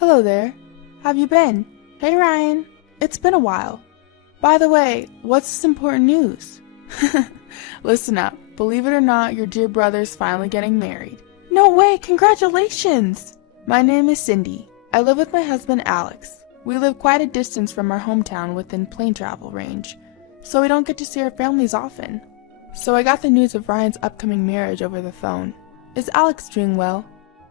Hello there. Have you been? Hey Ryan, it's been a while. By the way, what's this important news? Listen up. Believe it or not, your dear brother's finally getting married. No way, congratulations! My name is Cindy. I live with my husband Alex. We live quite a distance from our hometown within plane travel range, so we don't get to see our families often. So I got the news of Ryan's upcoming marriage over the phone. Is Alex doing well?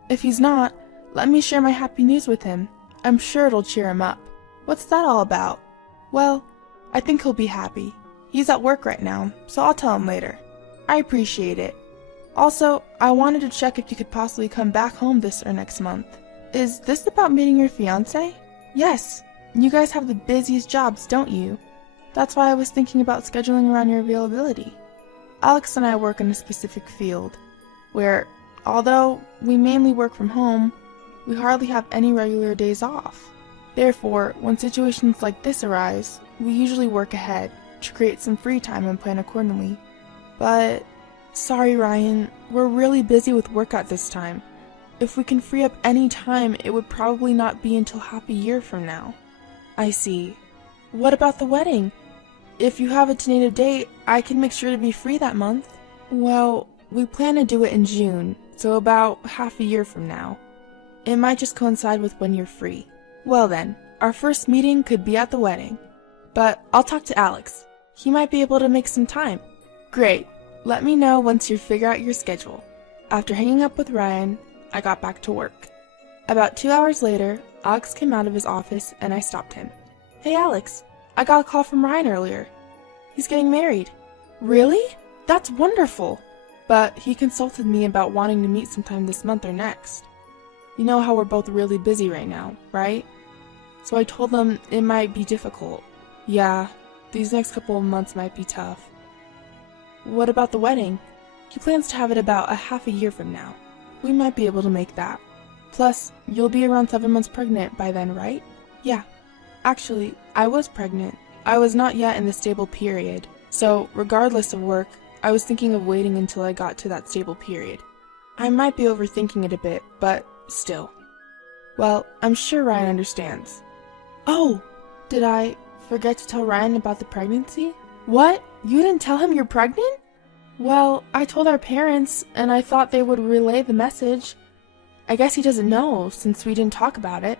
If he's not, let me share my happy news with him. I'm sure it'll cheer him up. What's that all about? Well, I think he'll be happy. He's at work right now, so I'll tell him later. I appreciate it. Also, I wanted to check if you could possibly come back home this or next month. Is this about meeting your fiancé? Yes. You guys have the busiest jobs, don't you? That's why I was thinking about scheduling around your availability. Alex and I work in a specific field, where, although we mainly work from home, we hardly have any regular days off. Therefore, when situations like this arise, we usually work ahead to create some free time and plan accordingly. But, sorry Ryan, we're really busy with work at this time. If we can free up any time, it would probably not be until half a year from now. I see. What about the wedding? If you have a tentative date, I can make sure to be free that month. Well, we plan to do it in June, so about half a year from now. It might just coincide with when you're free. Well then, our first meeting could be at the wedding. But I'll talk to Alex. He might be able to make some time. Great. Let me know once you figure out your schedule. After hanging up with Ryan, I got back to work. About 2 hours later, Alex came out of his office and I stopped him. Hey Alex, I got a call from Ryan earlier. He's getting married. Really? That's wonderful. But he consulted me about wanting to meet sometime this month or next. You know how we're both really busy right now, right? So I told him it might be difficult. Yeah, these next couple of months might be tough. What about the wedding? He plans to have it about a half a year from now. We might be able to make that. Plus, you'll be around 7 months pregnant by then, right? Yeah. Actually, I was pregnant. I was not yet in the stable period. So, regardless of work, I was thinking of waiting until I got to that stable period. I might be overthinking it a bit, but still. Well, I'm sure Ryan understands. Oh! Did I forget to tell Ryan about the pregnancy? What? You didn't tell him you're pregnant? Well, I told our parents, and I thought they would relay the message. I guess he doesn't know, since we didn't talk about it.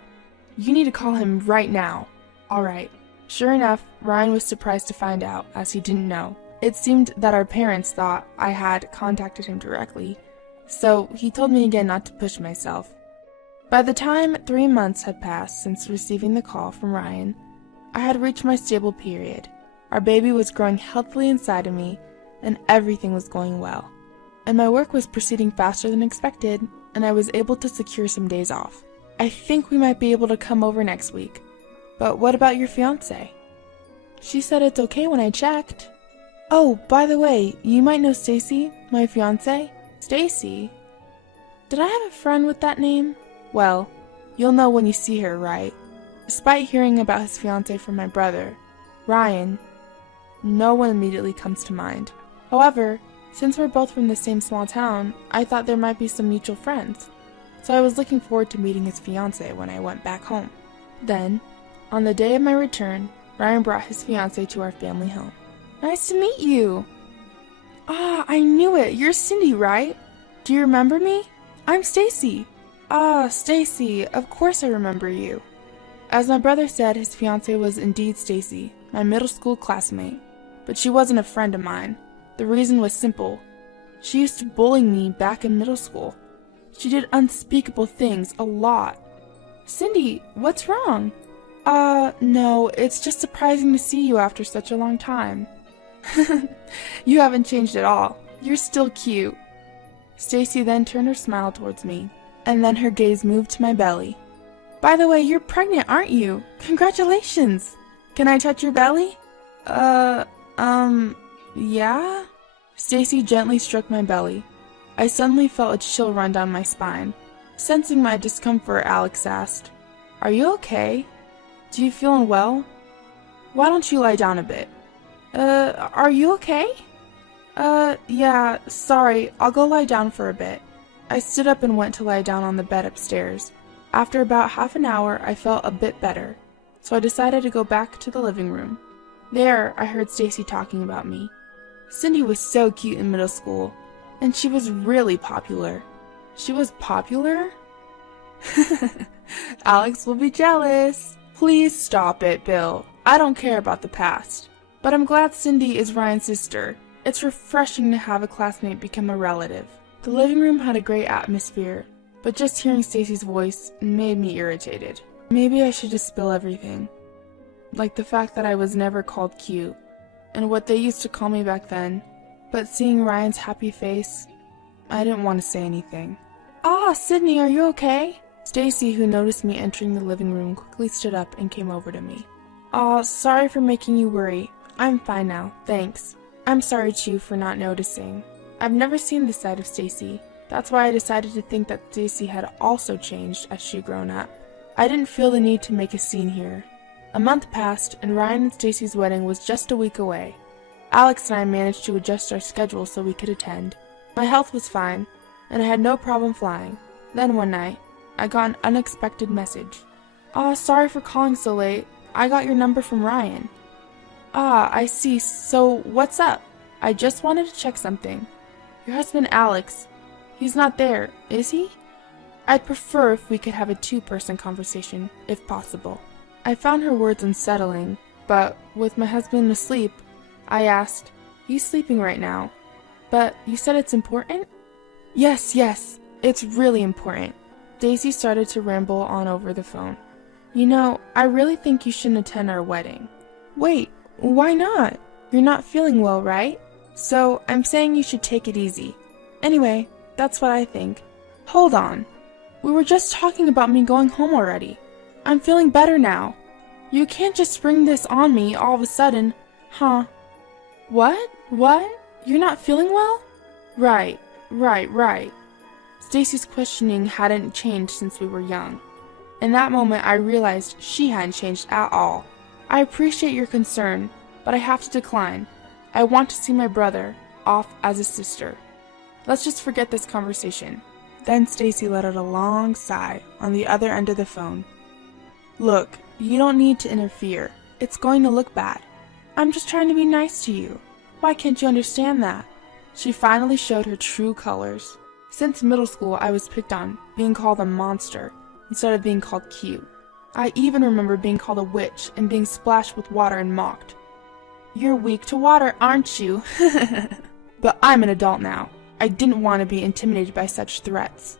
You need to call him right now. Alright. Sure enough, Ryan was surprised to find out, as he didn't know. It seemed that our parents thought I had contacted him directly, so he told me again not to push myself. By the time 3 months had passed since receiving the call from Ryan, I had reached my stable period. Our baby was growing healthily inside of me, and everything was going well. And my work was proceeding faster than expected, and I was able to secure some days off. I think we might be able to come over next week. But what about your fiancé? She said it's okay when I checked. Oh, by the way, you might know Stacy, my fiancé. Stacy? Did I have a friend with that name? Well, you'll know when you see her, right? Despite hearing about his fiancé from my brother, Ryan, no one immediately comes to mind. However, since we're both from the same small town, I thought there might be some mutual friends. So I was looking forward to meeting his fiancé when I went back home. Then, on the day of my return, Ryan brought his fiancé to our family home. Nice to meet you! Ah, I knew it! You're Cindy, right? Do you remember me? I'm Stacy! Ah, Stacy, of course I remember you. As my brother said, his fiancée was indeed Stacy, my middle school classmate. But she wasn't a friend of mine. The reason was simple. She used to bully me back in middle school. She did unspeakable things a lot. Cindy, what's wrong? No, it's just surprising to see you after such a long time. You haven't changed at all. You're still cute. Stacy then turned her smile towards me, and then her gaze moved to my belly. By the way, you're pregnant, aren't you? Congratulations! Can I touch your belly? Yeah? Stacy gently stroked my belly. I suddenly felt a chill run down my spine. Sensing my discomfort, Alex asked, Are you okay? Do you feel unwell? Why don't you lie down a bit? Are you okay? Yeah, sorry, I'll go lie down for a bit. I stood up and went to lie down on the bed upstairs. After about half an hour, I felt a bit better, so I decided to go back to the living room. There, I heard Stacy talking about me. Cindy was so cute in middle school, and she was really popular. She was popular? Alex will be jealous. Please stop it, Bill. I don't care about the past. But I'm glad Cindy is Ryan's sister. It's refreshing to have a classmate become a relative. The living room had a great atmosphere, but just hearing Stacy's voice made me irritated. Maybe I should just spill everything. Like the fact that I was never called cute, and what they used to call me back then. But seeing Ryan's happy face, I didn't want to say anything. Ah, Sydney, are you okay? Stacy, who noticed me entering the living room, quickly stood up and came over to me. Aw, sorry for making you worry. I'm fine now, thanks. I'm sorry too for not noticing. I've never seen this side of Stacy. That's why I decided to think that Stacy had also changed as she'd grown up. I didn't feel the need to make a scene here. A month passed, and Ryan and Stacy's wedding was just a week away. Alex and I managed to adjust our schedule so we could attend. My health was fine, and I had no problem flying. Then one night, I got an unexpected message. Ah, sorry for calling so late. I got your number from Ryan. Ah, I see. So, what's up? I just wanted to check something. Your husband Alex, he's not there, is he? I'd prefer if we could have a two-person conversation, if possible. I found her words unsettling, but with my husband asleep, I asked, he's sleeping right now. But you said it's important? Yes, it's really important. Daisy started to ramble on over the phone. You know, I really think you shouldn't attend our wedding. Wait, why not? You're not feeling well, right? So, I'm saying you should take it easy. Anyway, that's what I think. Hold on. We were just talking about me going home already. I'm feeling better now. You can't just spring this on me all of a sudden, huh? What? You're not feeling well? Right. Stacy's questioning hadn't changed since we were young. In that moment, I realized she hadn't changed at all. I appreciate your concern, but I have to decline. I want to see my brother off as a sister. Let's just forget this conversation. Then Stacy let out a long sigh on the other end of the phone. Look, you don't need to interfere. It's going to look bad. I'm just trying to be nice to you. Why can't you understand that? She finally showed her true colors. Since middle school, I was picked on, being called a monster, instead of being called cute. I even remember being called a witch and being splashed with water and mocked. You're weak to water, aren't you? But I'm an adult now. I didn't want to be intimidated by such threats.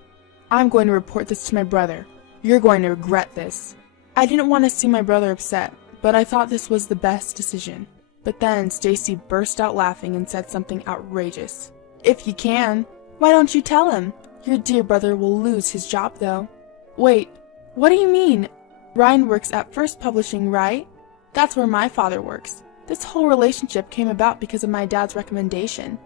I'm going to report this to my brother. You're going to regret this. I didn't want to see my brother upset, but I thought this was the best decision. But then Stacy burst out laughing and said something outrageous. If you can, why don't you tell him? Your dear brother will lose his job though. Wait, what do you mean? Ryan works at First Publishing, right? That's where my father works. This whole relationship came about because of my dad's recommendation.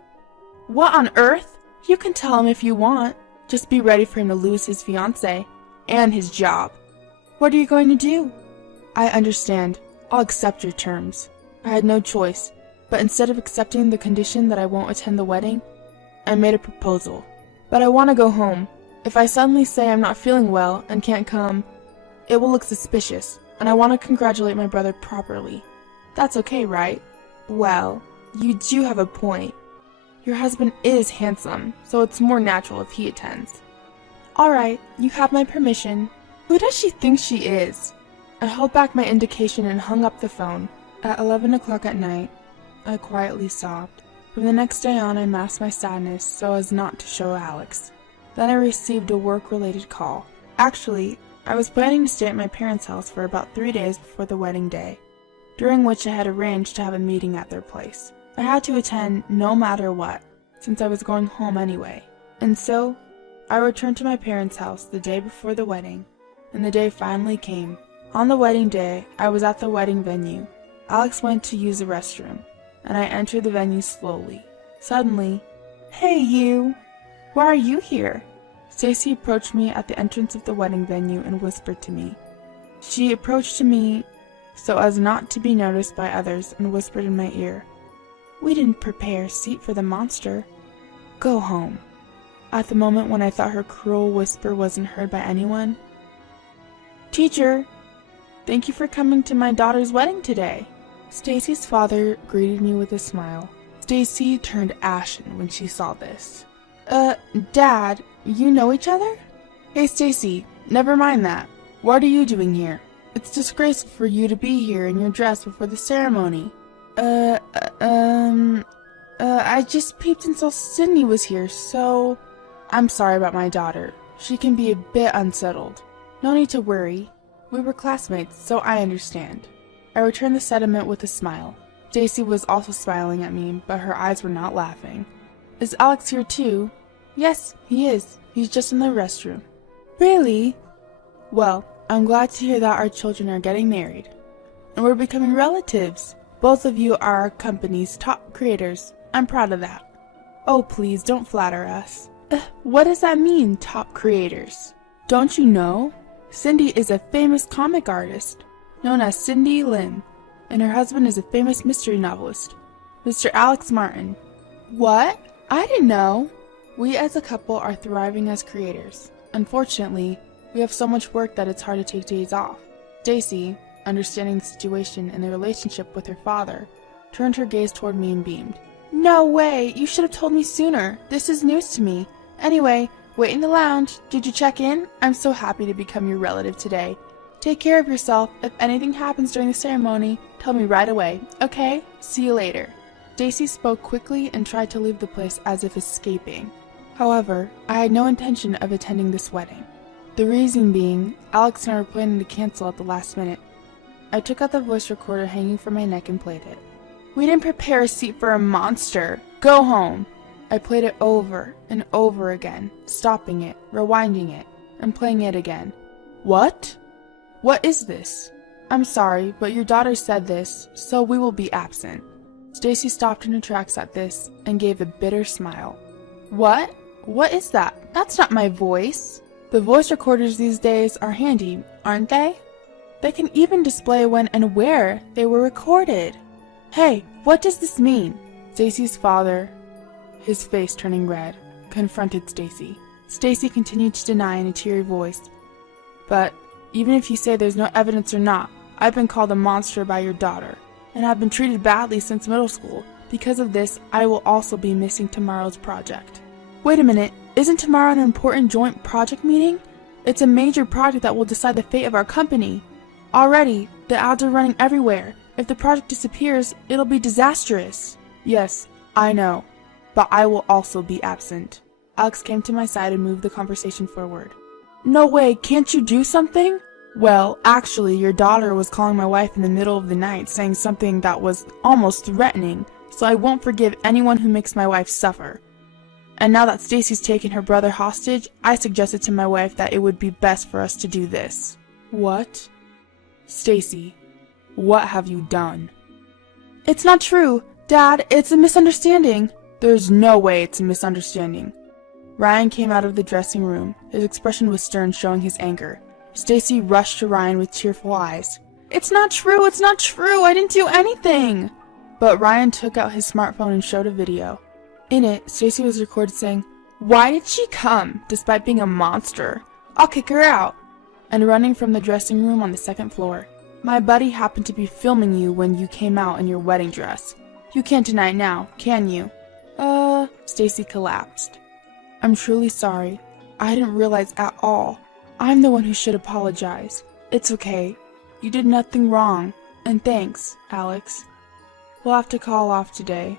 What on earth? You can tell him if you want. Just be ready for him to lose his fiancée and his job. What are you going to do? I understand. I'll accept your terms. I had no choice, but instead of accepting the condition that I won't attend the wedding, I made a proposal. But I want to go home. If I suddenly say I'm not feeling well and can't come, it will look suspicious, and I want to congratulate my brother properly. That's okay, right? Well, you do have a point. Your husband is handsome, so it's more natural if he attends. Alright, you have my permission. Who does she think she is? I held back my indication and hung up the phone. At 11 o'clock at night, I quietly sobbed. From the next day on, I masked my sadness so as not to show Alex. Then I received a work-related call. Actually, I was planning to stay at my parents' house for about 3 days before the wedding day, during which I had arranged to have a meeting at their place. I had to attend no matter what, since I was going home anyway. And so, I returned to my parents' house the day before the wedding, and the day finally came. On the wedding day, I was at the wedding venue. Alex went to use the restroom, and I entered the venue slowly. Suddenly, "Hey, you! Why are you here?" Stacy approached me at the entrance of the wedding venue and whispered to me. She approached to me so as not to be noticed by others and whispered in my ear, "We didn't prepare a seat for the monster. Go home." At the moment when I thought her cruel whisper wasn't heard by anyone, Teacher, thank you for coming to my daughter's wedding today. Stacy's father greeted me with a smile. Stacy turned ashen when she saw this. Dad, you know each other? Hey Stacy, never mind that. What are you doing here? It's disgraceful for you to be here in your dress before the ceremony. I just peeped and saw Sydney was here, so... I'm sorry about my daughter. She can be a bit unsettled. No need to worry. We were classmates, so I understand. I returned the sentiment with a smile. Stacy was also smiling at me, but her eyes were not laughing. Is Alex here too? Yes, he is. He's just in the restroom. Really? Well, I'm glad to hear that our children are getting married. And we're becoming relatives. Both of you are our company's top creators. I'm proud of that. Oh, please don't flatter us. What does that mean, top creators? Don't you know? Cindy is a famous comic artist, known as Cindy Lim, and her husband is a famous mystery novelist, Mr. Alex Martin. What? I didn't know. We as a couple are thriving as creators. Unfortunately, we have so much work that it's hard to take days off. Stacy, understanding the situation and the relationship with her father, turned her gaze toward me and beamed. No way! You should have told me sooner. This is news to me. Anyway, wait in the lounge. Did you check in? I'm so happy to become your relative today. Take care of yourself. If anything happens during the ceremony, tell me right away, okay? See you later. Stacy spoke quickly and tried to leave the place as if escaping. However, I had no intention of attending this wedding. The reason being, Alex and I were planning to cancel at the last minute. I took out the voice recorder hanging from my neck and played it. We didn't prepare a seat for a monster. Go home. I played it over and over again, stopping it, rewinding it, and playing it again. What? What is this? I'm sorry, but your daughter said this, so we will be absent. Stacy stopped in her tracks at this and gave a bitter smile. What? What is that? That's not my voice. The voice recorders these days are handy, aren't they? They can even display when and where they were recorded. Hey, what does this mean? Stacy's father, his face turning red, confronted Stacy. Stacy continued to deny in a teary voice. But even if you say there's no evidence or not, I've been called a monster by your daughter, and have been treated badly since middle school. Because of this, I will also be missing tomorrow's project. Wait a minute, isn't tomorrow an important joint project meeting? It's a major project that will decide the fate of our company. Already, the ads are running everywhere. If the project disappears, it'll be disastrous. Yes, I know, but I will also be absent. Alex came to my side and moved the conversation forward. No way, can't you do something? Well, actually, your daughter was calling my wife in the middle of the night, saying something that was almost threatening, so I won't forgive anyone who makes my wife suffer. And now that Stacy's taken her brother hostage, I suggested to my wife that it would be best for us to do this. What? Stacy, what have you done? It's not true. Dad, it's a misunderstanding. There's no way it's a misunderstanding. Ryan came out of the dressing room. His expression was stern, showing his anger. Stacy rushed to Ryan with tearful eyes. It's not true, it's not true, I didn't do anything! But Ryan took out his smartphone and showed a video. In it, Stacy was recorded saying, "Why did she come, despite being a monster? I'll kick her out," and running from the dressing room on the second floor. My buddy happened to be filming you when you came out in your wedding dress. You can't deny it now, can you? Stacy collapsed. I'm truly sorry. I didn't realize at all. I'm the one who should apologize. It's okay. You did nothing wrong. And thanks, Alex. We'll have to call off today,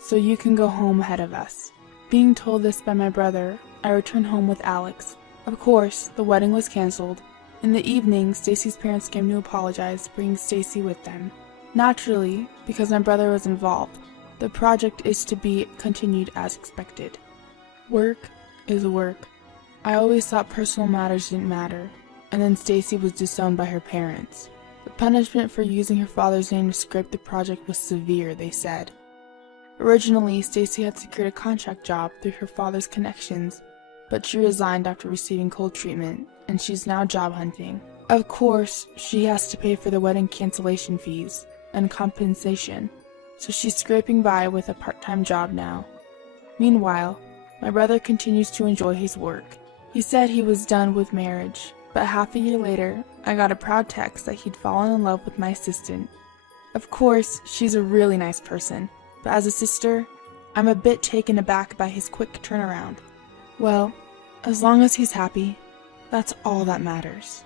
so you can go home ahead of us. Being told this by my brother, I returned home with Alex. Of course, the wedding was canceled. In the evening, Stacy's parents came to apologize, bringing Stacy with them. Naturally, because my brother was involved, the project is to be continued as expected. Work is work. I always thought personal matters didn't matter, and then Stacy was disowned by her parents. The punishment for using her father's name to scrape the project was severe, they said. Originally, Stacy had secured a contract job through her father's connections, but she resigned after receiving cold treatment, and she's now job hunting. Of course, she has to pay for the wedding cancellation fees and compensation, so she's scraping by with a part-time job now. Meanwhile, my brother continues to enjoy his work. He said he was done with marriage, But half a year later, I got a proud text that he'd fallen in love with my assistant. Of course, she's a really nice person, but as a sister, I'm a bit taken aback by his quick turnaround. Well, as long as he's happy, that's all that matters.